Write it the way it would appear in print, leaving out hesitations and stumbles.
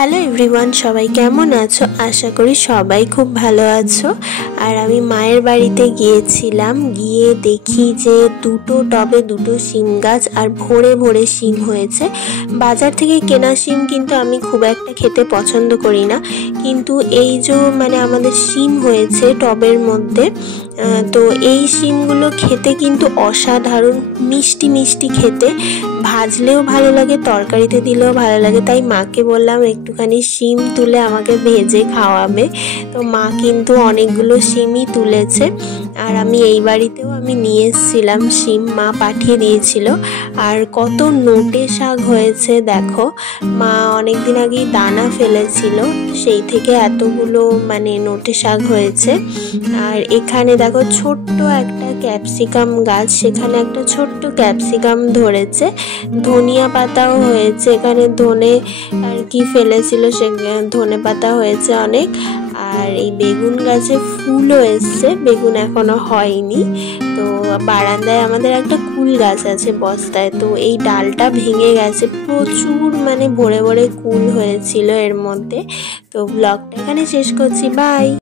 Hello everyone, সবাই কেমন আছো? আশা করি সবাই খুব ভালো আছো। আর আমি মায়ের বাড়িতে গিয়েছিলাম, গিয়ে দেখি যে দুটো টবে দুটো শিম গাছ আর ভরে ভরে শিম হয়েছে। বাজার থেকে কেনা শিম কিন্তু আমি খুব একটা খেতে পছন্দ করি না, কিন্তু এই যে আমাদের শিম হয়েছে টবের মধ্যে, তো এই শিমগুলো খেতে কিন্তু অসাধারণ মিষ্টি মিষ্টি খেতে, ভাজলেও ভালো লাগে, তরকারিতে দিলেও ভালো লাগে। তাই মাকে বললাম একটুখানি শিম তুলে আমাকে ভেজে খাওয়াবে। তো মা কিন্তু অনেকগুলো শিমই তুলেছে, আর আমি এই বাড়িতেও নিয়ে এসেছিলাম শিম, মা পাঠিয়ে দিয়েছিল। আর কত নোটে শাক হয়েছে দেখো, মা অনেক দিন আগেই দানা ফেলেছিল, সেই থেকে এতগুলো নোটে শাক হয়েছে। আর এখানে দেখো ছোট্ট একটা ক্যাপসিকাম গাছ, সেখানে একটা ছোট্ট ক্যাপসিকাম ধরেছে। ধনিয়া পাতাও হয়েছে, এখানে ধনে আর কি ফেলেছিল, সে ধনে পাতা হয়েছে অনেক। আর এই বেগুন গাছে ফুলও এসছে, বেগুন এখনো হয়নি। তো বারান্দায় আমাদের একটা কুল গাছ আছে বস্তায়, তো এই ডালটা ভেঙে গেছে, প্রচুর ভরে ভরে কুল হয়েছিল এর মধ্যে। তো ব্লগটা এখানে শেষ করছি, বাই।